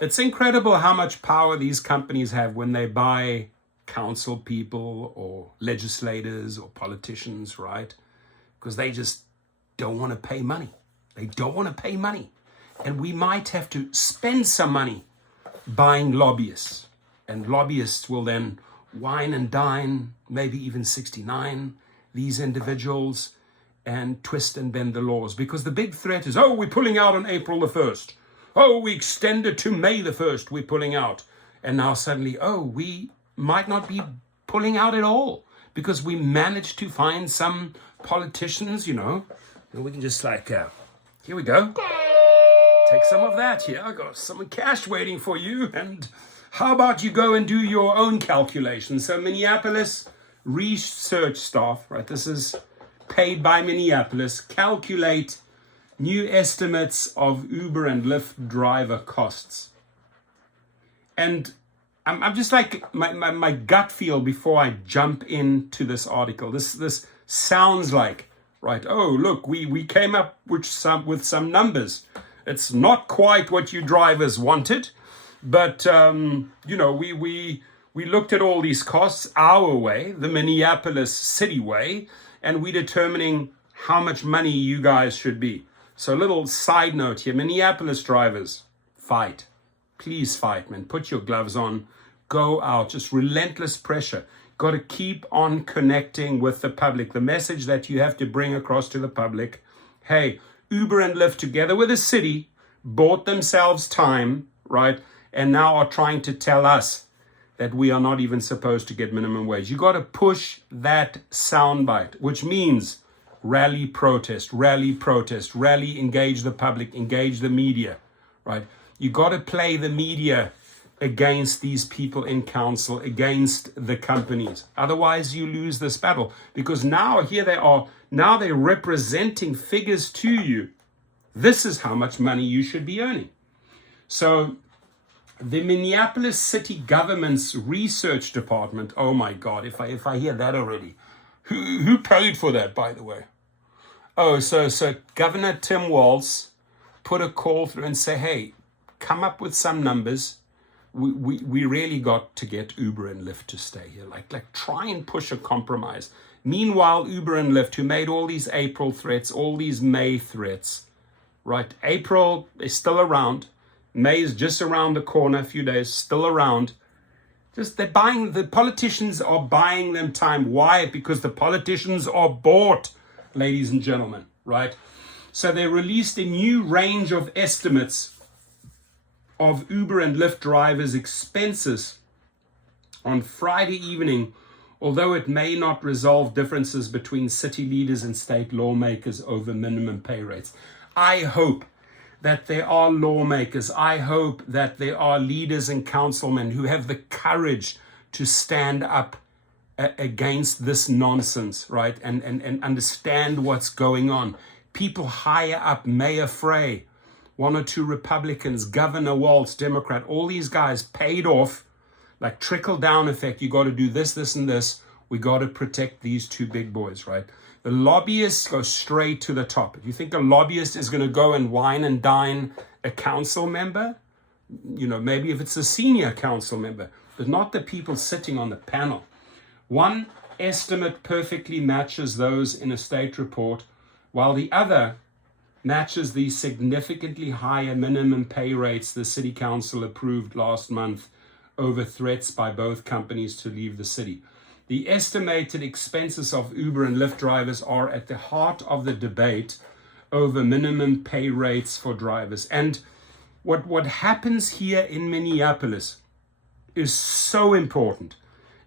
It's incredible how much power these companies have when they buy council people or legislators or politicians, right? Because they just don't want to pay money. They don't want to pay money. And we might have to spend some money buying lobbyists. And lobbyists will then wine and dine, maybe even 69, these individuals, and twist and bend the laws. Because the big threat is, oh, we're pulling out on April the 1st. Oh, we extend it to May the 1st, we're pulling out. And now suddenly, oh, we might not be pulling out at all because we managed to find some politicians, and we can just here we go. Take some of that here. I got some cash waiting for you. And how about you go and do your own calculations? So Minneapolis Research Staff, right? This is paid by Minneapolis. Calculate new estimates of Uber and Lyft driver costs. And I'm just my gut feel before I jump into this article. This sounds like, right? Oh, look, we came up with some numbers. It's not quite what you drivers wanted, but we looked at all these costs our way, the Minneapolis city way, and we're determining how much money you guys should be. So a little side note here, Minneapolis drivers, fight. Please fight, man. Put your gloves on. Go out. Just relentless pressure. Got to keep on connecting with the public. The message that you have to bring across to the public, hey, Uber and Lyft together with the city bought themselves time, right? And now are trying to tell us that we are not even supposed to get minimum wage. You got to push that soundbite, which means rally, protest, engage the public, engage the media, right? You got to play the media against these people in council, against the companies. Otherwise, you lose this battle. Because now here they are, now they're representing figures to you. This is how much money you should be earning. So the Minneapolis city government's research department, oh my God, if I hear that already. Who paid for that, by the way? Oh, so Governor Tim Walz put a call through and say, hey, come up with some numbers. We really got to get Uber and Lyft to stay here. Like try and push a compromise. Meanwhile, Uber and Lyft, who made all these April threats, all these May threats, right? April is still around. May is just around the corner, a few days, still around. The politicians are buying them time. Why? Because the politicians are bought, ladies and gentlemen, right? So they released a new range of estimates of Uber and Lyft drivers' expenses on Friday evening, although it may not resolve differences between city leaders and state lawmakers over minimum pay rates. I hope that there are lawmakers. I hope that there are leaders and councilmen who have the courage to stand up against this nonsense, right? And understand what's going on. People higher up, Mayor Frey, one or two Republicans, Governor Walz, Democrat, all these guys paid off, like trickle-down effect. You got to do this, this, and this. We got to protect these two big boys, right? The lobbyists go straight to the top. If you think a lobbyist is going to go and wine and dine a council member, maybe if it's a senior council member, but not the people sitting on the panel. One estimate perfectly matches those in a state report, while the other matches the significantly higher minimum pay rates the city council approved last month over threats by both companies to leave the city. The estimated expenses of Uber and Lyft drivers are at the heart of the debate over minimum pay rates for drivers. And what happens here in Minneapolis is so important.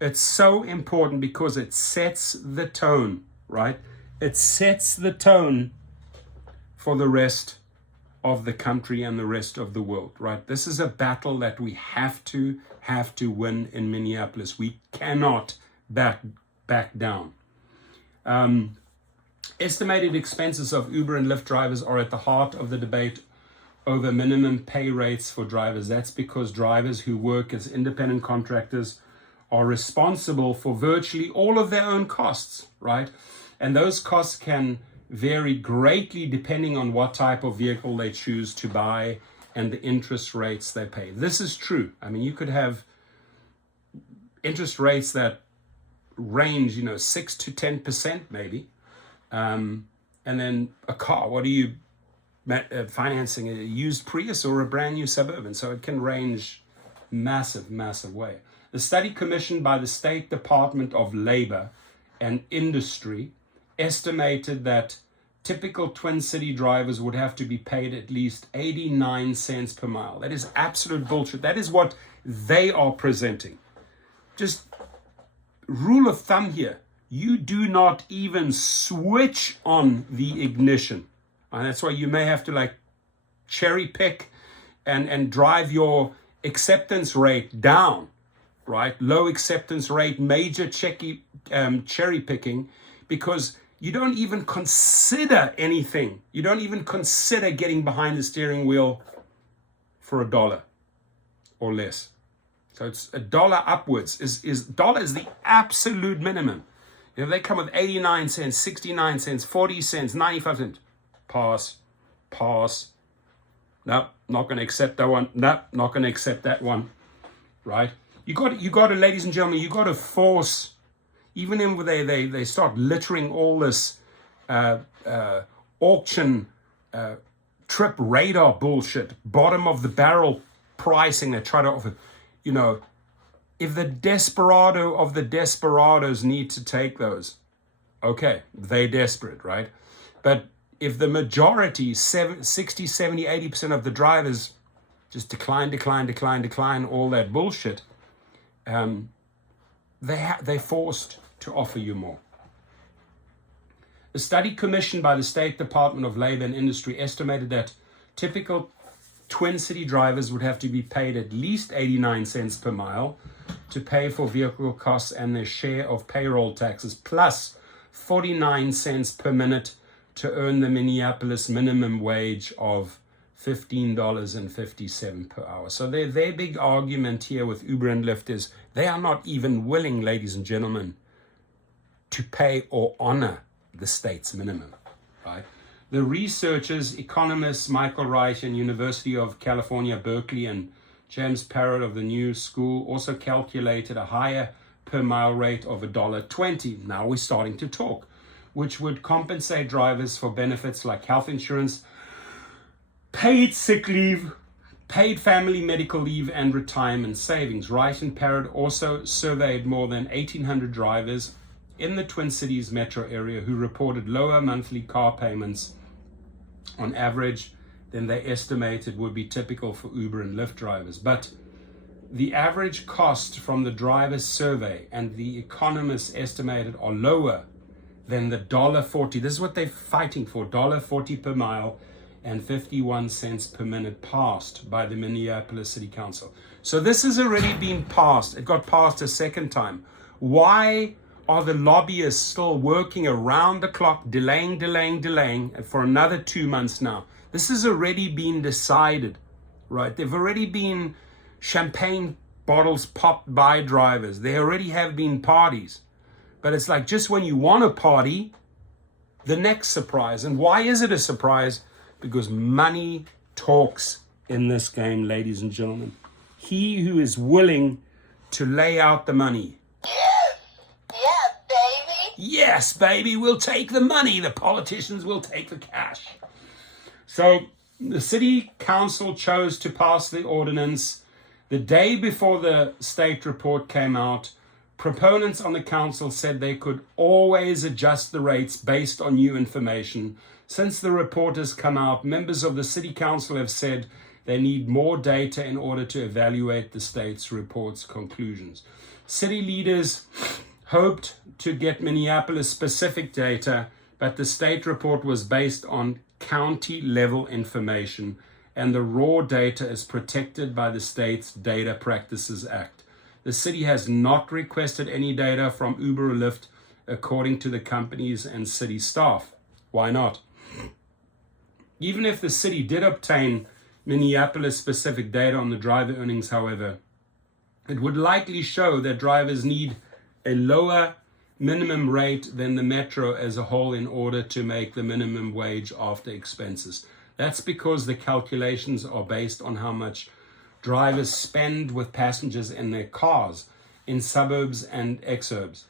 It's so important because it sets the tone, right? It sets the tone for the rest of the country and the rest of the world, right? This is a battle that we have to win in Minneapolis. We cannot back down. Estimated expenses of Uber and Lyft drivers are at the heart of the debate over minimum pay rates for drivers. That's because drivers who work as independent contractors are responsible for virtually all of their own costs, right? And those costs can vary greatly depending on what type of vehicle they choose to buy and the interest rates they pay. This is true. I mean, you could have interest rates that range, 6 to 10% maybe. And then a car, what are you financing? A used Prius or a brand new Suburban? So it can range massive way. The study commissioned by the State Department of Labor and Industry estimated that typical Twin City drivers would have to be paid at least 89 cents per mile. That is absolute bullshit. That is what they are presenting. Just rule of thumb here, you do not even switch on the ignition. And that's why you may have to cherry pick and drive your acceptance rate down, right? Low acceptance rate, major cherry picking, because you don't even consider anything. You don't even consider getting behind the steering wheel for $1 or less. So it's $1 upwards. $1 is the absolute minimum. If they come with 89 cents, 69 cents, 40 cents, 95 cents, pass. Nope, not going to accept that one. Nope, not going to accept that one. Right? You got to, ladies and gentlemen, you got to force, even in where they start littering all this auction trip radar bullshit, bottom of the barrel pricing they try to offer. If the desperado of the desperados need to take those, okay, they're desperate, right? But if the majority, 60, 70, 80% of the drivers just decline all that bullshit, they're forced to offer you more. A study commissioned by the State Department of Labor and Industry estimated that typical Twin City drivers would have to be paid at least 89 cents per mile to pay for vehicle costs and their share of payroll taxes, plus 49 cents per minute to earn the Minneapolis minimum wage of $15.57 per hour. So their big argument here with Uber and Lyft is they are not even willing, ladies and gentlemen, to pay or honor the state's minimum, right? The researchers, economists Michael Reich and University of California, Berkeley, and James Parrott of the New School also calculated a higher per mile rate of $1.20. Now we're starting to talk, which would compensate drivers for benefits like health insurance, paid sick leave, paid family medical leave, and retirement savings. Reich and Parrott also surveyed more than 1,800 drivers in the Twin Cities metro area who reported lower monthly car payments on average than they estimated would be typical for Uber and Lyft drivers. But the average cost from the driver's survey and the economists estimated are lower than the $1.40. This is what they're fighting for, $1.40 per mile and 51 cents per minute passed by the Minneapolis City Council. So this has already been passed. It got passed a second time. Why are the lobbyists still working around the clock, delaying for another 2 months now? This has already been decided, right? There've already been champagne bottles popped by drivers. There already have been parties. But it's like just when you want a party, the next surprise. And why is it a surprise? Because money talks in this game, ladies and gentlemen. He who is willing to lay out the money. Yes, baby, we'll take the money. The politicians will take the cash. So the city council chose to pass the ordinance the day before the state report came out. Proponents on the council said they could always adjust the rates based on new information. Since the report has come out, members of the city council have said they need more data in order to evaluate the state's report's conclusions. City leaders hoped to get Minneapolis specific data, but the state report was based on county level information, and the raw data is protected by the state's Data Practices Act. The city has not requested any data from Uber or Lyft, according to the companies and city staff. Why not? Even if the city did obtain Minneapolis specific data on the driver earnings, however, it would likely show that drivers need a lower minimum rate than the metro as a whole in order to make the minimum wage after expenses. That's because the calculations are based on how much drivers spend with passengers in their cars in suburbs and exurbs.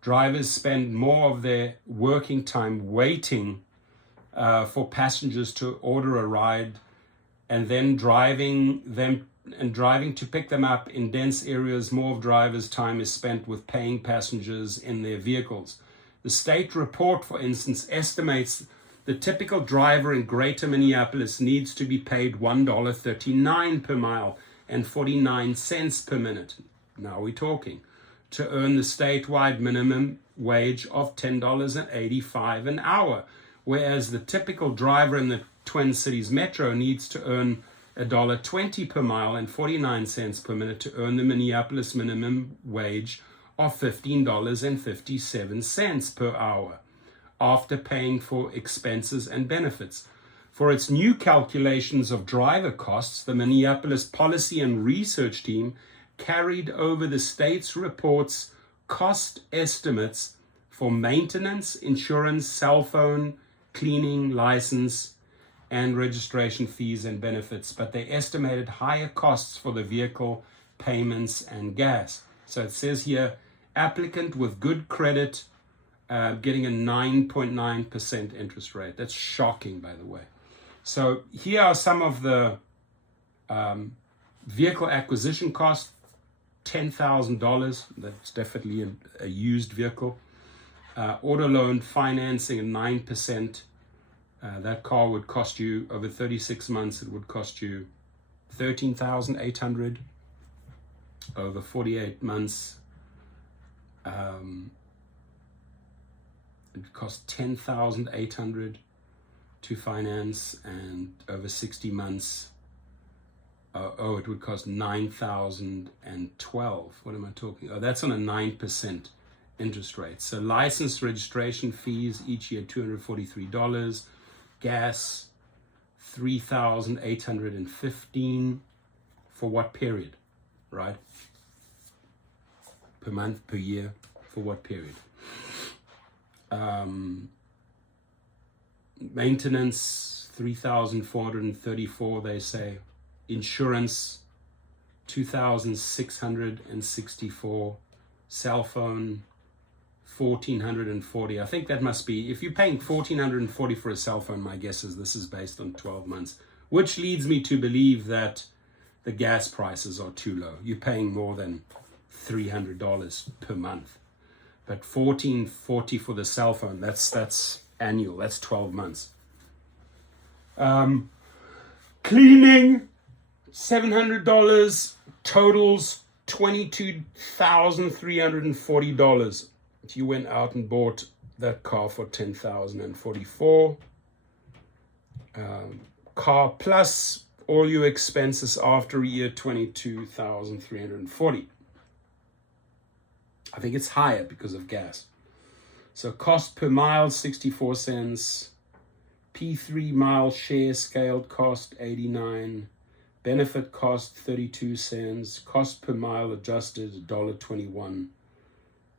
Drivers spend more of their working time waiting for passengers to order a ride and then driving to pick them up in dense areas. More of drivers' time is spent with paying passengers in their vehicles. The state report, for instance, estimates the typical driver in greater Minneapolis needs to be paid $1.39 per mile and 49 cents per minute. Now we're talking. To earn the statewide minimum wage of $10.85 an hour, whereas the typical driver in the Twin Cities Metro needs to earn $1.20 per mile and 49 cents per minute to earn the Minneapolis minimum wage of $15.57 per hour, after paying for expenses and benefits. For its new calculations of driver costs, the Minneapolis Policy and Research Team carried over the state's report's cost estimates for maintenance, insurance, cell phone, cleaning, license, and registration fees and benefits, but they estimated higher costs for the vehicle, payments, and gas. So it says here, applicant with good credit getting a 9.9% interest rate. That's shocking, by the way. So here are some of the vehicle acquisition costs. $10,000, that's definitely a used vehicle. Auto loan financing at 9%. That car would cost you, over 36 months, it would cost you $13,800. Over 48 months, it would cost $10,800 to finance, and over 60 months, it would cost $9,012. What am I talking? Oh, that's on a 9% interest rate. So license registration fees each year, $243. Gas, $3,815. For what period, right? Per month, per year, for what period? Maintenance, $3,434, they say. Insurance, $2,664. Cell phone, $1,440. I think that must be, if you're paying $1,440 for a cell phone, my guess is this is based on 12 months, which leads me to believe that the gas prices are too low. You're paying more than $300 per month. But $1,440 for the cell phone, that's annual, that's 12 months. Cleaning, $700, totals $22,340. If you went out and bought that car for $10,044, car plus all your expenses after a year, $22,340. I think it's higher because of gas. So cost per mile, 64 cents. P3 mile share scaled cost, 89. Benefit cost, 32 cents. Cost per mile adjusted, $1.21.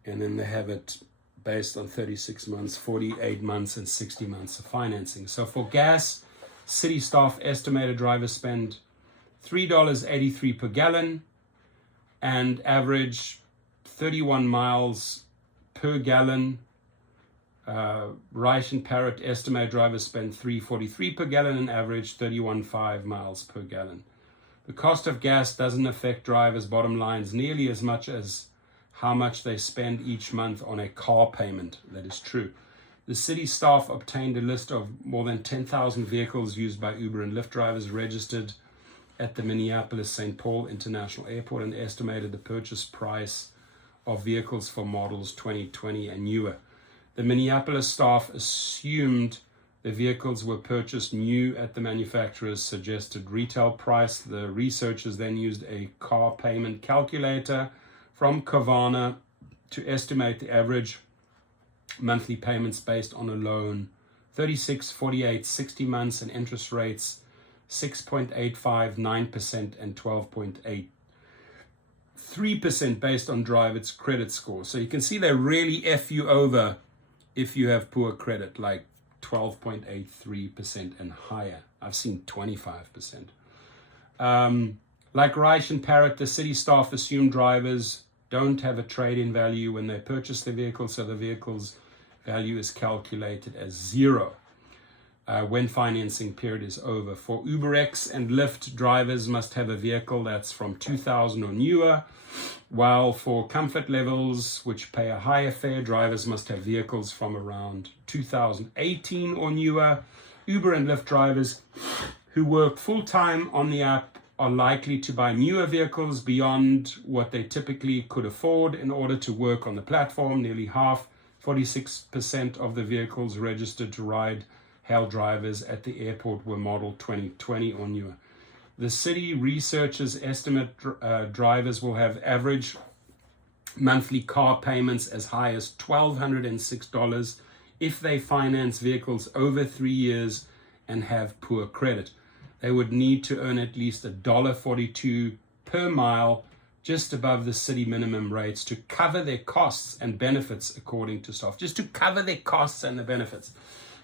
And then they have it based on 36 months, 48 months, and 60 months of financing. So for gas, city staff estimated drivers spend $3.83 per gallon and average 31 miles per gallon. Reich and Parrott estimate drivers spend $3.43 per gallon and average 31.5 miles per gallon. The cost of gas doesn't affect drivers' bottom lines nearly as much as how much they spend each month on a car payment. That is true. The city staff obtained a list of more than 10,000 vehicles used by Uber and Lyft drivers registered at the Minneapolis St. Paul International Airport and estimated the purchase price of vehicles for models 2020 and newer. The Minneapolis staff assumed the vehicles were purchased new at the manufacturer's suggested retail price. The researchers then used a car payment calculator from Carvana to estimate the average monthly payments based on a loan, 36, 48, 60 months, and interest rates 6.85, 9%, and 12.83% based on driver's credit score. So you can see they really F you over if you have poor credit, like 12.83% and higher. I've seen 25%. Like Reich and Parrott, the city staff assume drivers don't have a trade-in value when they purchase the vehicle, so the vehicle's value is calculated as zero when financing period is over. For UberX and Lyft, drivers must have a vehicle that's from 2000 or newer, while for comfort levels, which pay a higher fare, drivers must have vehicles from around 2018 or newer. Uber and Lyft drivers who work full-time on the app are likely to buy newer vehicles beyond what they typically could afford in order to work on the platform. Nearly half, 46% of the vehicles registered to ride-hail drivers at the airport were model 2020 or newer. The city researchers estimate drivers will have average monthly car payments as high as $1,206 if they finance vehicles over 3 years and have poor credit. They would need to earn at least $1.42 per mile, just above the city minimum rates, to cover their costs and benefits, according to staff. Just to cover their costs and the benefits.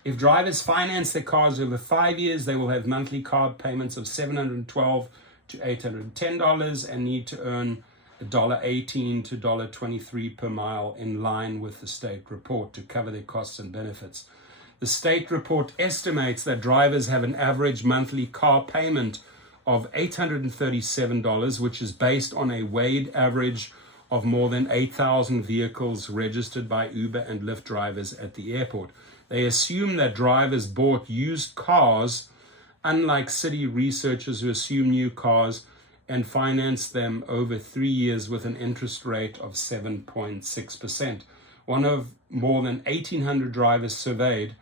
If drivers finance their cars over 5 years, they will have monthly car payments of $712 to $810 and need to earn $1.18 to $1.23 per mile, in line with the state report, to cover their costs and benefits. The state report estimates that drivers have an average monthly car payment of $837, which is based on a weighed average of more than 8,000 vehicles registered by Uber and Lyft drivers at the airport. They assume that drivers bought used cars, unlike city researchers who assume new cars, and finance them over 3 years with an interest rate of 7.6%. One of more than 1,800 drivers surveyed,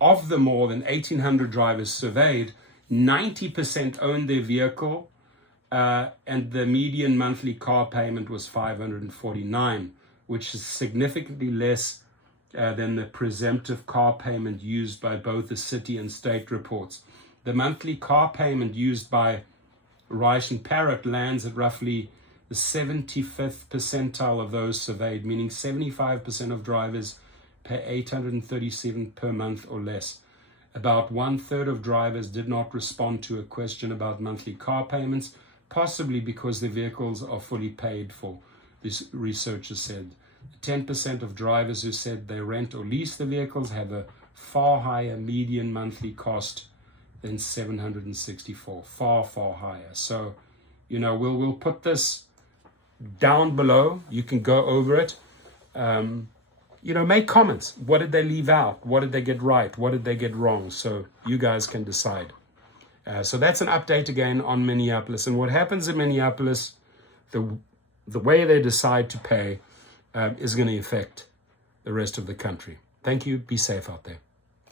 of the more than 1,800 drivers surveyed, 90% owned their vehicle, and the median monthly car payment was $549, which is significantly less than the presumptive car payment used by both the city and state reports. The monthly car payment used by Reich and Parrott lands at roughly the 75th percentile of those surveyed, meaning 75% of drivers pay $837 per month or less. About 1/3 of drivers did not respond to a question about monthly car payments, possibly because their vehicles are fully paid for, this researcher said. 10% of drivers who said they rent or lease the vehicles have a far higher median monthly cost than $764, far higher. So, we'll put this down below. You can go over it. Make comments. What did they leave out? What did they get right? What did they get wrong? So you guys can decide. So that's an update again on Minneapolis. And what happens in Minneapolis, the way they decide to pay is going to affect the rest of the country. Thank you. Be safe out there.